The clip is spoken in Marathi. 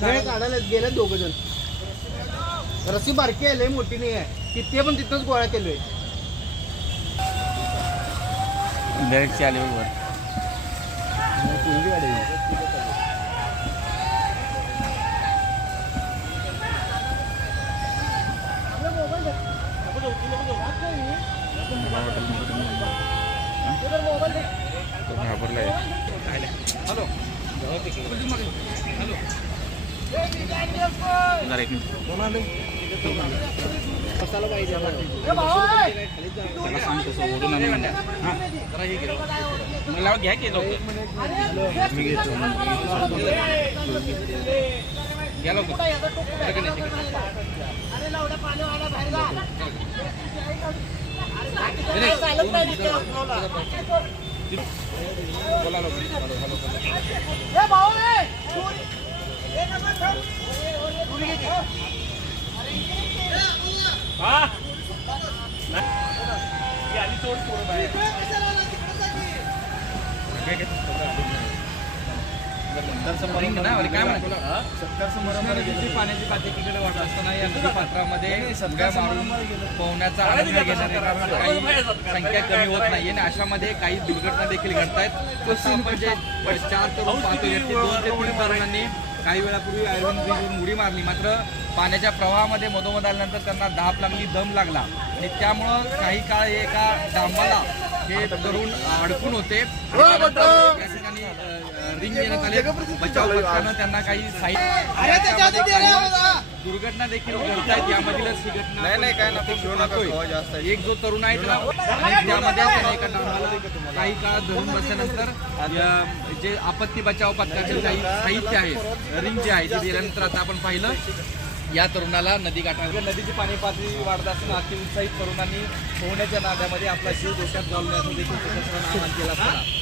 काढायला गेले दोघ जण. रस्सी बारकी आहे लय मोठी नाही आहे की ते पण तिथंच गोळा केलोय. डायरेक्ट आले बरोबर. घाबरलाय. हॅलो जरा एक मिनिट. कसाला पाहिजे त्याला सांग तसं ओढून आणि म्हणल्या हां जरा हे घे मला घ्या की लवकर. मी घेतो घ्या लवकर. बोला लवकर. पाण्याची पातळीकडे वाढत असताना या नदी पात्रामध्ये सगळ्या मारून पोहण्याचा आनंद घेणारे काही संख्या कमी होत नाहीये आणि अशामध्ये काही दुर्घटना देखील घडतायत. तसं आपण जे 4 तरुण पाहतोय 2 ते 3 तरुणांनी काही वेळापूर्वी आयर्विन ब्रिजवरून उडी मारली. मात्र पाण्याच्या प्रवाहामध्ये मधोमध आल्यानंतर त्यांना दाप लागली, दम लागला आणि त्यामुळं काही काळ एका डांबाला हे तरुण अडकून होते. या ठिकाणी रिंग देण्यात आले. बचाव पथकानं त्यांना काही दुर्घटना देखील घडतायत. यामधीलच ही घटना एक जो तरुण आहे आणि त्यामध्ये त्याने एका डांबाला काही काळ धरून बसल्यानंतर जे आपत्ती बचाव पथकाचे काही साहित्य आहे रिंग जे आहे ते दिल्यानंतर आता आपण पाहिलं या तरुणाला नदी काठावर नदीची पाणी पातळी वाढत असताना अति उत्साहित तरुणांनी पोहण्याच्या नाद्यामध्ये आपला जीव धोक्यात घालण्याचा देखील प्रयत्न केला असताना